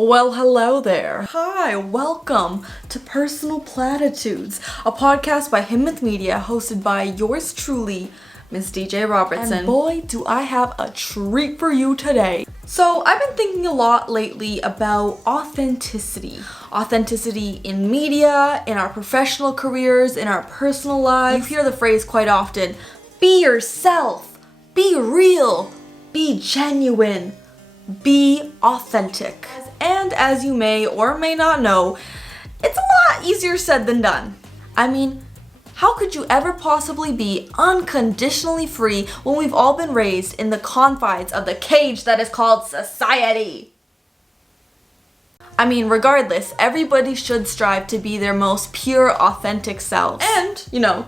Well, hello there. Hi, welcome to Personal Platitudes, a podcast by Himmat Media hosted by yours truly, Miss DJ Robertson. And boy, do I have a treat for you today. So I've been thinking a lot lately about authenticity. Authenticity in media, in our professional careers, in our personal lives. You hear the phrase quite often, be yourself, be real, be genuine, be authentic. And as you may or may not know, it's a lot easier said than done. I mean, how could you ever possibly be unconditionally free when we've all been raised in the confines of the cage that is called society? I mean, regardless, everybody should strive to be their most pure, authentic selves. And,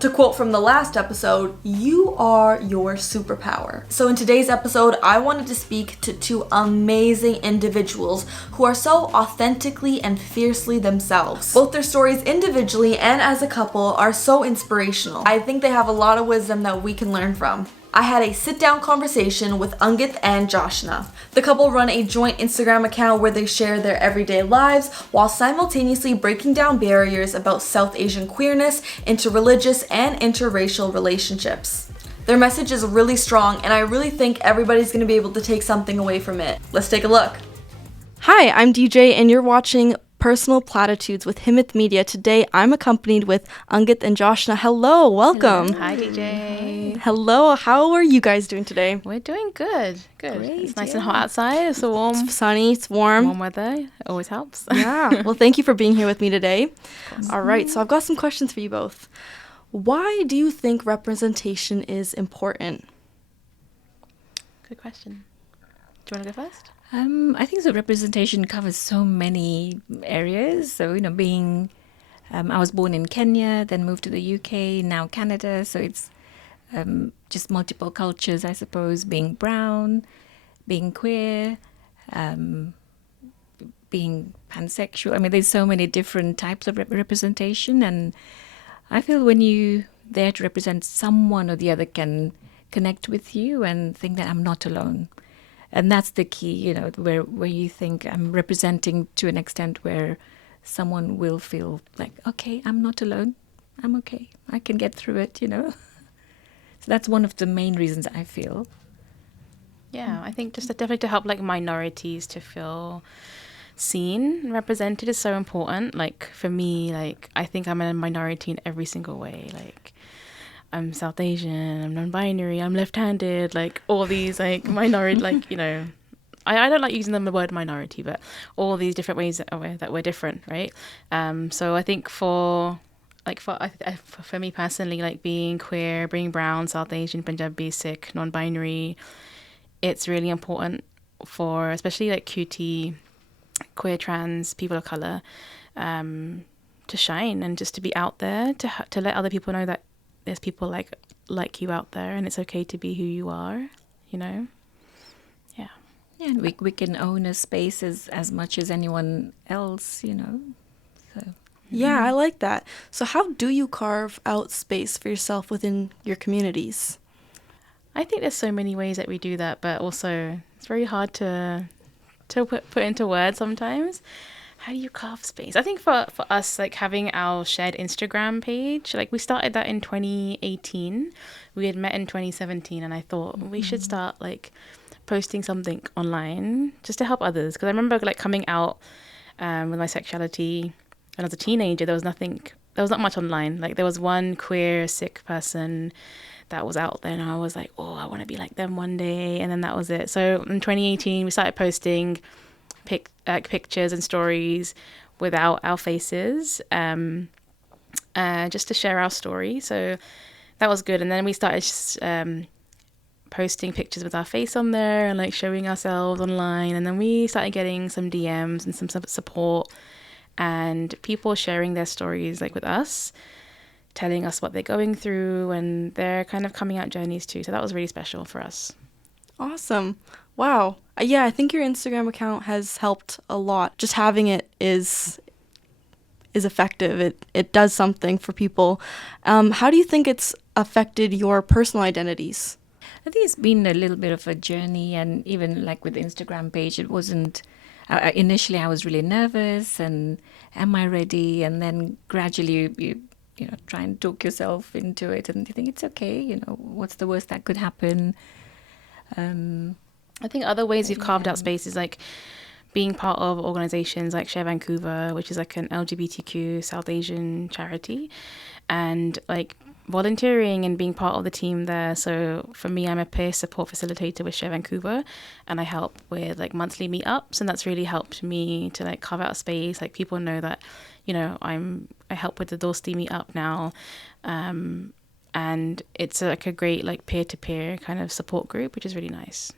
to quote from the last episode, you are your superpower. So in today's episode, I wanted to speak to two amazing individuals who are so authentically and fiercely themselves. Both their stories individually and as a couple are so inspirational. I think they have a lot of wisdom that we can learn from. I had a sit-down conversation with Angit and Joshna. The couple run a joint Instagram account where they share their everyday lives while simultaneously breaking down barriers about South Asian queerness, interreligious, and interracial relationships. Their message is really strong, and I really think everybody's going to be able to take something away from it. Let's take a look. Hi, I'm DJ, and you're watching Personal Platitudes with Himmat Media. Today, I'm accompanied with Angit and Joshna. Hello, welcome. Hello. Hi, DJ. Hello, how are you guys doing today? We're doing good. Good. Great, It's nice and hot outside. It's so warm. It's sunny, it's warm. Warm weather. It always helps. Yeah. Well, thank you for being here with me today. All right, so I've got some questions for you both. Why do you think representation is important? Good question. Do you want to go first? I think the representation covers so many areas. So, being, I was born in Kenya, then moved to the UK, now Canada. So it's just multiple cultures, I suppose, being brown, being queer, being pansexual. I mean, there's so many different types of representation. And I feel when you're there to represent someone or the other can connect with you and think that I'm not alone. And that's the key, where you think I'm representing to an extent where someone will feel like, okay, I'm not alone. I'm okay. I can get through it, So that's one of the main reasons I feel. Yeah, I think just definitely to help minorities to feel seen and represented is so important. For me, I think I'm a minority in every single way. I'm South Asian, I'm non-binary, I'm left-handed, all these minority, I don't like using the word minority, but all these different ways that we're different, right? So I think for me personally, being queer, being brown, South Asian, Punjabi, Sikh, non-binary, it's really important for especially QT, queer, trans, people of color, to shine and just to be out there, to let other people know that there's people like you out there, and it's okay to be who you are, Yeah. Yeah, and we can own a space as much as anyone else, So. Yeah, I like that. So how do you carve out space for yourself within your communities? I think there's so many ways that we do that, but also it's very hard to put into words sometimes. How do you carve space? I think for us, having our shared Instagram page, we started that in 2018. We had met in 2017, and I thought we should start posting something online just to help others. Because I remember coming out with my sexuality, and as a teenager, there was not much online. There was one queer Sikh person that was out there, and I was like, oh, I want to be like them one day. And then that was it. So in 2018, we started posting pictures and stories without our faces, just to share our story. So that was good. And then we started posting pictures with our face on there and showing ourselves online. And then we started getting some DMs and some support and people sharing their stories with us, telling us what they're going through and their kind of coming out journeys too. So that was really special for us. Awesome. Wow. Yeah, I think your Instagram account has helped a lot. Just having it is effective. It does something for people. How do you think it's affected your personal identities? I think it's been a little bit of a journey, and even with the Instagram page, Initially, I was really nervous and am I ready? And then gradually you know, try and talk yourself into it and you think it's okay, you know, what's the worst that could happen? I think other ways you've carved out space is like being part of organizations like Share Vancouver, which is like an LGBTQ South Asian charity, and like volunteering and being part of the team there. So for me, I'm a peer support facilitator with Share Vancouver, and I help with like monthly meetups, and that's really helped me to like carve out a space. Like people know that, you know, I help with the Dorsey meetup now, and it's like a great like peer-to-peer kind of support group, which is really nice.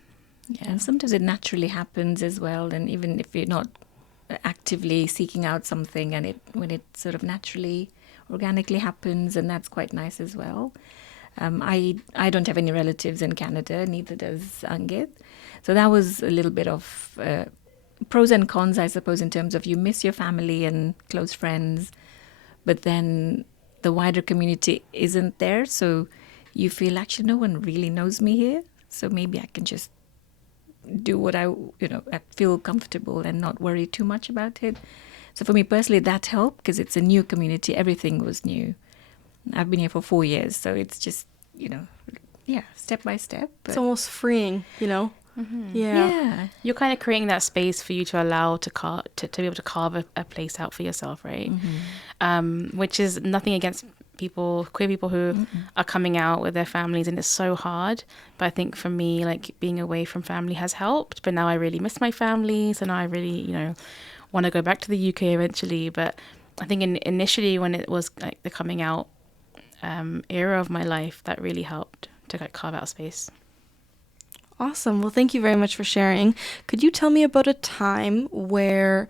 Yeah, and sometimes it naturally happens as well. And even if you're not actively seeking out something, and when it sort of naturally, organically happens, and that's quite nice as well. I don't have any relatives in Canada, neither does Angit. So that was a little bit of pros and cons, I suppose, in terms of you miss your family and close friends, but then the wider community isn't there. So you feel actually no one really knows me here. So maybe I can just do what I feel comfortable and not worry too much about it. So for me personally, that helped because it's a new community. Everything was new. I've been here for 4 years, so it's just, step by step. It's almost freeing, you know? Mm-hmm. Yeah. You're kind of creating that space for you to allow to be able to carve a place out for yourself, right? Mm-hmm. Which is nothing against queer people who are coming out with their families, and it's so hard. But I think for me, like being away from family has helped. But now I really miss my family, so now I really, want to go back to the UK eventually. But I think initially when it was like the coming out era of my life, that really helped to like carve out space. Awesome. Well, thank you very much for sharing. Could you tell me about a time where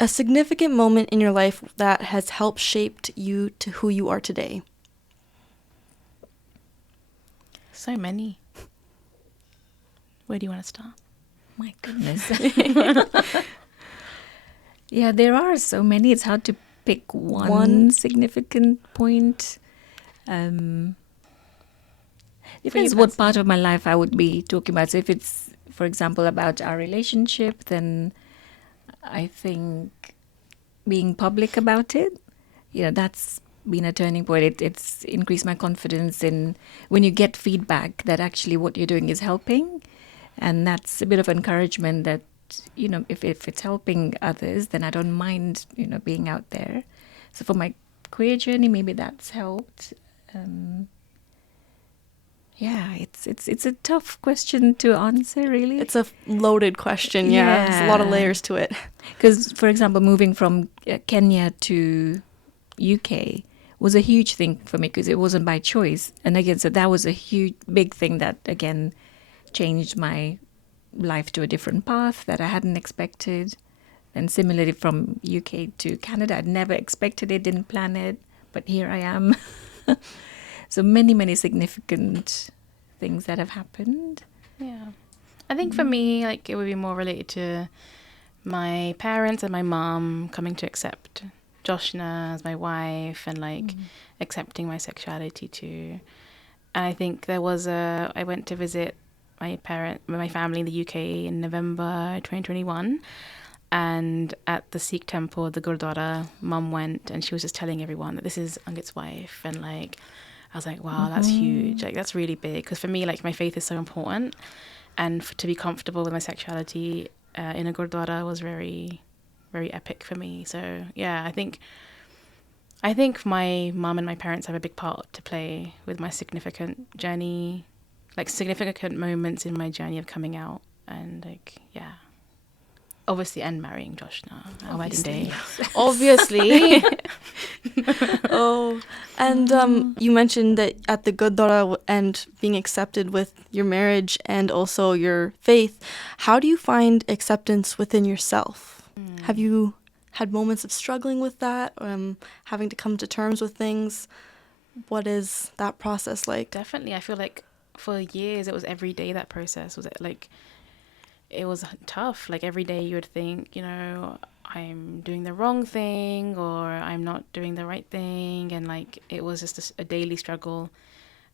a significant moment in your life that has helped shaped you to who you are today? So many. Where do you want to start? My goodness. Yeah, there are so many. It's hard to pick one significant point. Depends what part of my life I would be talking about. So if it's, for example, about our relationship, then I think being public about it, that's been a turning point. It's increased my confidence in when you get feedback that actually what you're doing is helping. And that's a bit of encouragement that, if it's helping others, then I don't mind, being out there. So for my queer journey, maybe that's helped. Yeah, it's a tough question to answer, really. It's a loaded question, yeah. There's a lot of layers to it. Because, for example, moving from Kenya to UK was a huge thing for me because it wasn't by choice. And again, so that was a big thing that, again, changed my life to a different path that I hadn't expected. And similarly from UK to Canada, I'd never expected it, didn't plan it, but here I am. So many, many significant things that have happened. Yeah. I think for me, like, it would be more related to my parents and my mom coming to accept Joshna as my wife and, like, accepting my sexuality too. And I think I went to visit my family in the UK in November 2021. And at the Sikh temple, the Gurdwara, Mum went and she was just telling everyone that this is Angit's wife. And, like, I was like, wow, that's huge. Like, that's really big. Because for me, like, my faith is so important. And to be comfortable with my sexuality in a Gurdwara was very, very epic for me. So, yeah, I think my mum and my parents have a big part to play with my significant journey, like, significant moments in my journey of coming out. And, like, yeah. Obviously, and marrying Joshna, our wedding day. Obviously. Oh, and you mentioned that at the Gurdwara and being accepted with your marriage and also your faith, how do you find acceptance within yourself? Have you had moments of struggling with that, having to come to terms with things? What is that process like? Definitely. I feel like for years, it was every day that process. Was it like... It was tough. Like, every day you would think, I'm doing the wrong thing or I'm not doing the right thing. And, like, it was just a daily struggle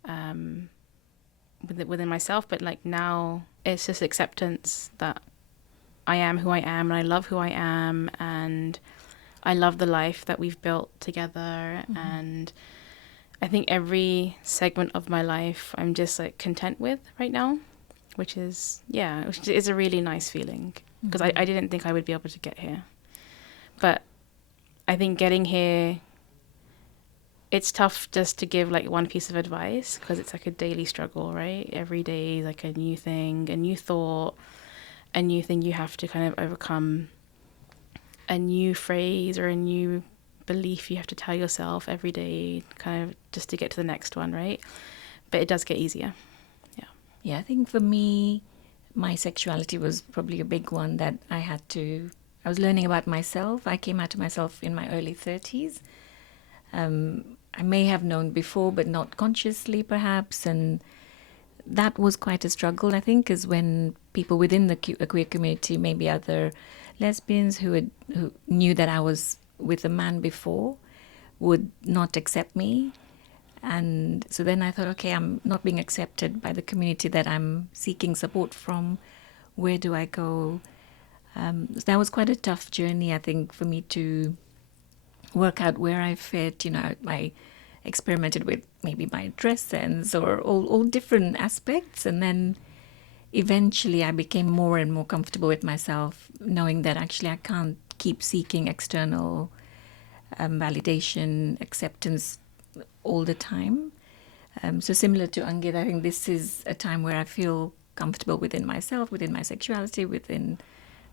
within myself. But, like, now it's just acceptance that I am who I am, and I love who I am, and I love the life that we've built together. And I think every segment of my life I'm just like content with right now, which is a really nice feeling, because I didn't think I would be able to get here. But I think getting here, it's tough just to give like one piece of advice, because it's like a daily struggle, right? Every day is like a new thing, a new thought, a new thing you have to kind of overcome, a new phrase or a new belief you have to tell yourself every day, kind of just to get to the next one, right? But it does get easier. Yeah, I think for me, my sexuality was probably a big one that I was learning about myself. I came out to myself in my early 30s. I may have known before, but not consciously perhaps. And that was quite a struggle, I think, because when people within the queer community, maybe other lesbians who knew that I was with a man before, would not accept me. And so then I thought, okay, I'm not being accepted by the community that I'm seeking support from. Where do I go? So that was quite a tough journey, I think, for me to work out where I fit. You know, I experimented with maybe my dress sense or all different aspects. And then eventually I became more and more comfortable with myself, knowing that actually I can't keep seeking external validation, acceptance all the time. So similar to Angit, I think this is a time where I feel comfortable within myself, within my sexuality, within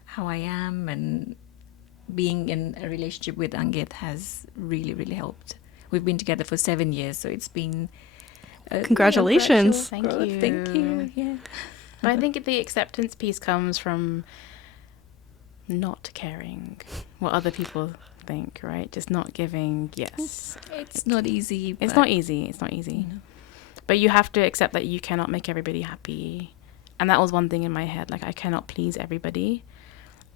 how I am, and being in a relationship with Angit has really, really helped. We've been together for 7 years, so it's been Congratulations. Thank growth. you. Thank you. Yeah. But I think the acceptance piece comes from not caring what other people think, right? Just not giving yes. It's not easy. It's not easy. It's not easy. No. But you have to accept that you cannot make everybody happy. And that was one thing in my head. Like, I cannot please everybody.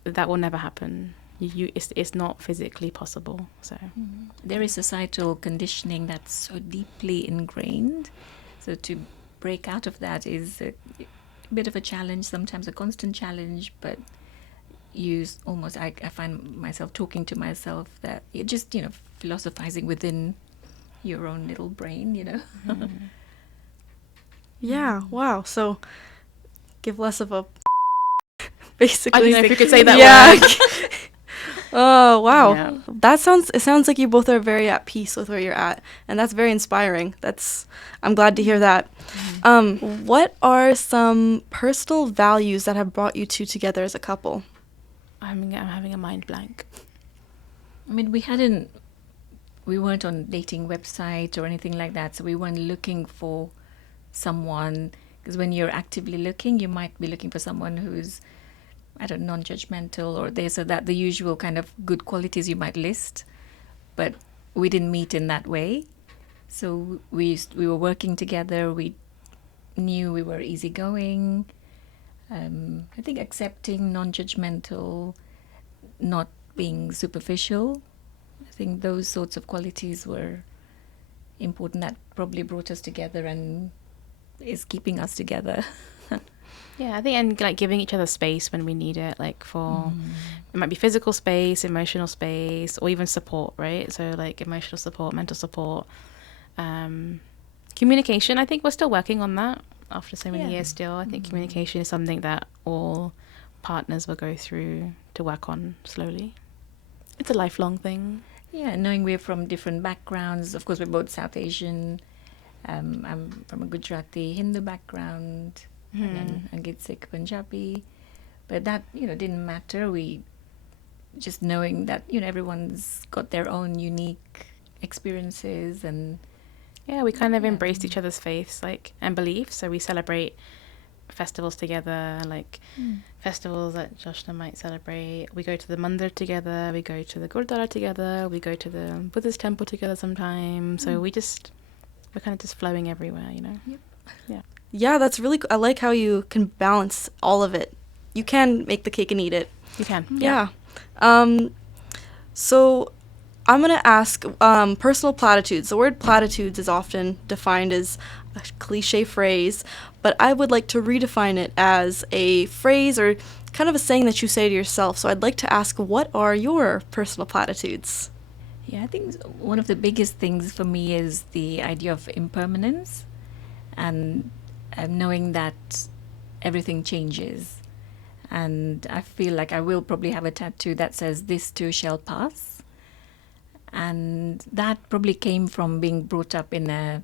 That will never happen. It's not physically possible. So There is societal conditioning that's so deeply ingrained. So to break out of that is a bit of a challenge, sometimes a constant challenge, but I find myself talking to myself that you're just, philosophizing within your own little brain, Yeah, wow. So give less of a basically. I don't know if you could say that word. Oh, wow. Yeah. It sounds like you both are very at peace with where you're at, and that's very inspiring. I'm glad to hear that. What are some personal values that have brought you two together as a couple? I'm having a mind blank. I mean, we weren't on dating website or anything like that, so we weren't looking for someone, because when you're actively looking, you might be looking for someone who's, non-judgmental, or the usual kind of good qualities you might list, but we didn't meet in that way. So we were working together. We knew we were easygoing. I think accepting, non-judgmental, not being superficial. I think those sorts of qualities were important. That probably brought us together and is keeping us together. Yeah, I think, and like giving each other space when we need it, like for it might be physical space, emotional space, or even support, right? So like emotional support, mental support, communication. I think we're still working on that after so many years still. I think communication is something that all partners will go through to work on slowly. It's a lifelong thing. Yeah, knowing we're from different backgrounds. Of course, we're both South Asian. I'm from a Gujarati Hindu background, and then Angit Sikh Punjabi. But that, didn't matter. We just knowing that, everyone's got their own unique experiences, and yeah, we kind of embraced each other's faiths, and beliefs. So we celebrate festivals together, festivals that Joshna might celebrate. We go to the mandir together. We go to the gurdwara together. We go to the Buddhist temple together sometimes. So we're kind of just flowing everywhere, Yep. Yeah. Yeah, that's really cool. I like how you can balance all of it. You can make the cake and eat it. You can. Yeah. So I'm going to ask personal platitudes. The word platitudes is often defined as a cliche phrase, but I would like to redefine it as a phrase or kind of a saying that you say to yourself. So I'd like to ask, what are your personal platitudes? Yeah, I think one of the biggest things for me is the idea of impermanence and knowing that everything changes. And I feel like I will probably have a tattoo that says, "This too shall pass." And that probably came from being brought up in a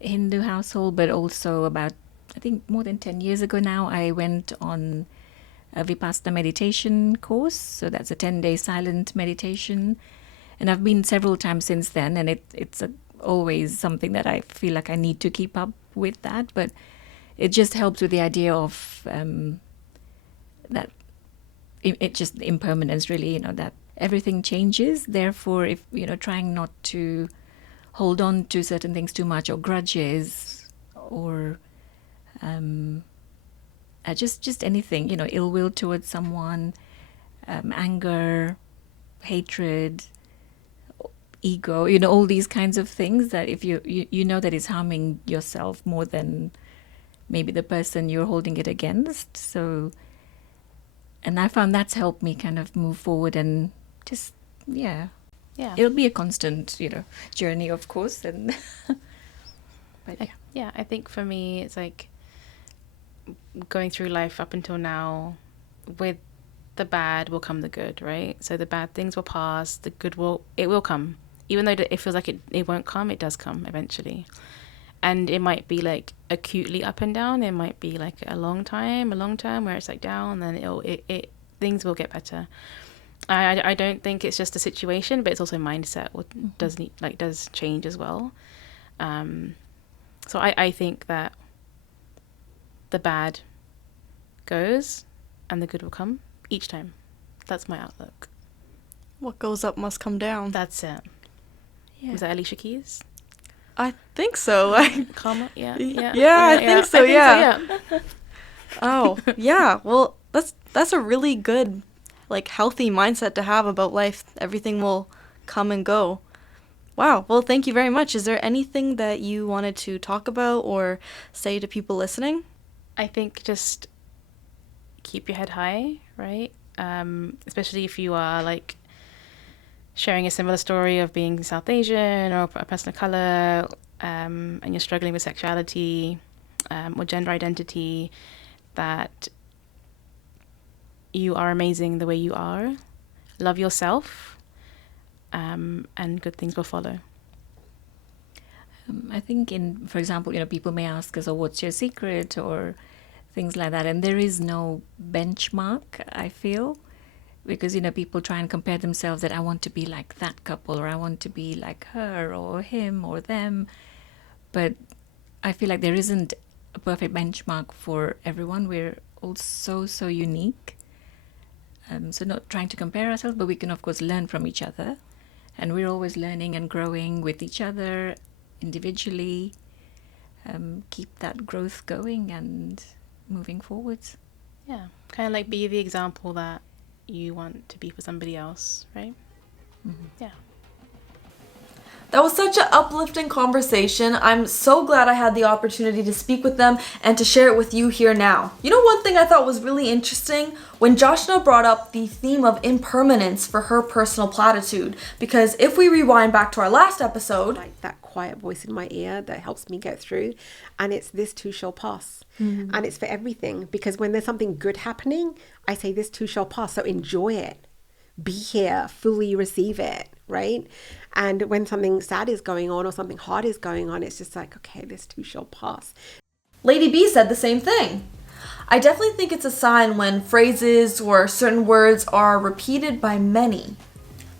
Hindu household, but also about, I think, more than 10 years ago now, I went on a Vipassana meditation course. So that's a 10-day silent meditation. And I've been several times since then, and it's always something that I feel like I need to keep up with that. But it just helps with the idea of that it just impermanence, really, that everything changes. Therefore, if, trying not to hold on to certain things too much, or grudges, or just anything, ill will towards someone, anger, hatred, ego, all these kinds of things that if you know that it's harming yourself more than maybe the person you're holding it against. So, and I found that's helped me kind of move forward and just, yeah. It'll be a constant, journey, of course. And but I think for me, it's like going through life up until now, with the bad will come the good, right? So the bad things will pass, the good will come. Even though it feels like it won't come, it does come eventually. And it might be like acutely up and down. It might be like a long term where it's like down, then it things will get better. I don't think it's just a situation, but it's also mindset does change as well. So I think that the bad goes and the good will come each time. That's my outlook. What goes up must come down. That's it. Yeah. Was that Alicia Keys? I think so. Karma? Yeah. I think so. Oh, yeah. Well, that's a really good, healthy mindset to have about life. Everything will come and go. Wow. Well, thank you very much. Is there anything that you wanted to talk about or say to people listening? I think just keep your head high, right? Especially if you are sharing a similar story of being South Asian or a person of color, and you're struggling with sexuality or gender identity, that you are amazing the way you are. Love yourself, and good things will follow. I think for example, people may ask us, "Oh, what's your secret?" or things like that. And there is no benchmark, I feel. Because, people try and compare themselves that I want to be like that couple, or I want to be like her or him or them. But I feel like there isn't a perfect benchmark for everyone. We're all so unique. So not trying to compare ourselves, but we can, of course, learn from each other. And we're always learning and growing with each other individually. Keep that growth going and moving forwards. Yeah, kind of be the example that you want to be for somebody else, right? Mm-hmm. Yeah. That was such an uplifting conversation. I'm so glad I had the opportunity to speak with them and to share it with you here now. One thing I thought was really interesting when Joshna brought up the theme of impermanence for her personal platitude, because if we rewind back to our last episode, that quiet voice in my ear that helps me get through, and it's "this too shall pass." And it's for everything, because when there's something good happening, I say "this too shall pass." So enjoy it, be here, fully receive it, right? And when something sad is going on or something hard is going on, it's just like, okay, this too shall pass. LADYB said the same thing. I definitely think it's a sign when phrases or certain words are repeated by many.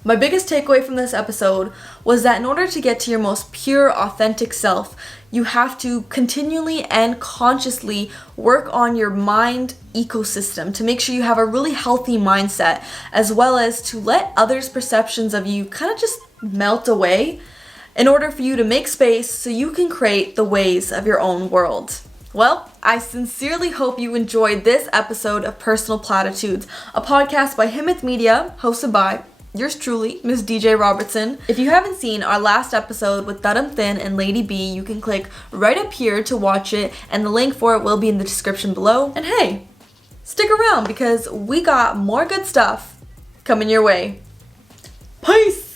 My biggest takeaway from this episode was that in order to get to your most pure, authentic self, you have to continually and consciously work on your mind ecosystem to make sure you have a really healthy mindset, as well as to let others' perceptions of you kind of just melt away in order for you to make space so you can create the ways of your own world. Well, I sincerely hope you enjoyed this episode of Personal Platitudes, a podcast by Himmat Media, hosted by yours truly, Miss DJ Robertson. If you haven't seen our last episode with Tarannum and LADYB, you can click right up here to watch it, and the link for it will be in the description below. And hey, stick around because we got more good stuff coming your way. Peace!